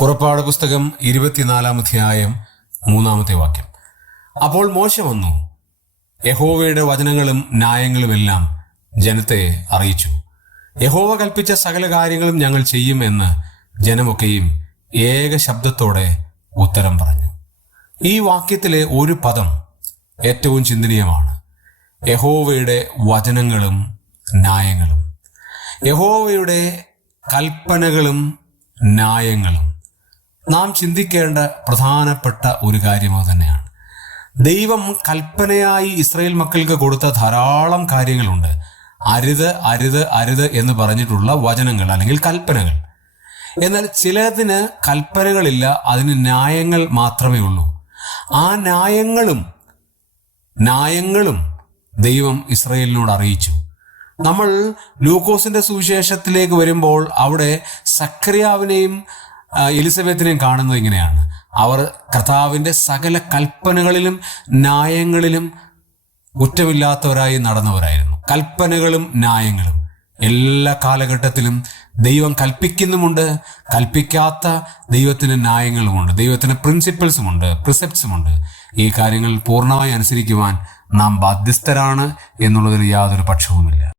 പുറപ്പാട് പുസ്തകം ഇരുപത്തിനാലാം അധ്യായം മൂന്നാമത്തെ വാക്യം. അപ്പോൾ മോശ വന്നു. യഹോവയുടെ വചനങ്ങളും ന്യായങ്ങളുമെല്ലാം ജനത്തെ അറിയിച്ചു. യഹോവ കൽപ്പിച്ച സകല കാര്യങ്ങളും ഞങ്ങൾ ചെയ്യും എന്ന് ജനമൊക്കെയും ഏക ശബ്ദത്തോടെ ഉത്തരം പറഞ്ഞു. ഈ വാക്യത്തിലെ ഒരു പദം ഏറ്റവും ചിന്തനീയമാണ്. യഹോവയുടെ വചനങ്ങളും ന്യായങ്ങളും. യഹോവയുടെ കൽപ്പനകളും ന്യായങ്ങളും. നാം ചിന്തിക്കേണ്ട പ്രധാനപ്പെട്ട ഒരു കാര്യം അത് തന്നെയാണ്. ദൈവം കൽപ്പനയായി ഇസ്രയേൽ മക്കൾക്ക് കൊടുത്ത ധാരാളം കാര്യങ്ങളുണ്ട്. അരുത് അരുത് അരുത് എന്ന് പറഞ്ഞിട്ടുള്ള വചനങ്ങൾ അല്ലെങ്കിൽ കൽപ്പനകൾ. എന്നാൽ ചിലതിന് കൽപ്പനകളില്ല അതിന് ന്യായങ്ങൾ മാത്രമേ ഉള്ളൂ. ആ ന്യായങ്ങളും ന്യായങ്ങളും ദൈവം ഇസ്രയേലിനോട് അറിയിച്ചു. നമ്മൾ ലൂക്കോസിന്റെ സുവിശേഷത്തിലേക്ക് വരുമ്പോൾ അവിടെ സക്രിയാവിനെയും എലിസബത്തിനെയും കാണുന്നത് ഇങ്ങനെയാണ്. അവർ കർത്താവിന്റെ സകല കൽപ്പനകളിലും ന്യായങ്ങളിലും കുറ്റമില്ലാത്തവരായി നടന്നവരായിരുന്നു. കൽപ്പനകളും ന്യായങ്ങളും എല്ലാ കാലഘട്ടത്തിലും ദൈവം കൽപ്പിക്കുന്നുമുണ്ട്. കൽപ്പിക്കാത്ത ദൈവത്തിന് ന്യായങ്ങളുമുണ്ട്. ദൈവത്തിന് പ്രിൻസിപ്പിൾസുമുണ്ട് പ്രിസെപ്റ്റ്സുമുണ്ട് ഈ കാര്യങ്ങൾ പൂർണമായി അനുസരിക്കുവാൻ നാം ബാധ്യസ്ഥരാണ് എന്നുള്ളതിൽ യാതൊരു പക്ഷവുമില്ല.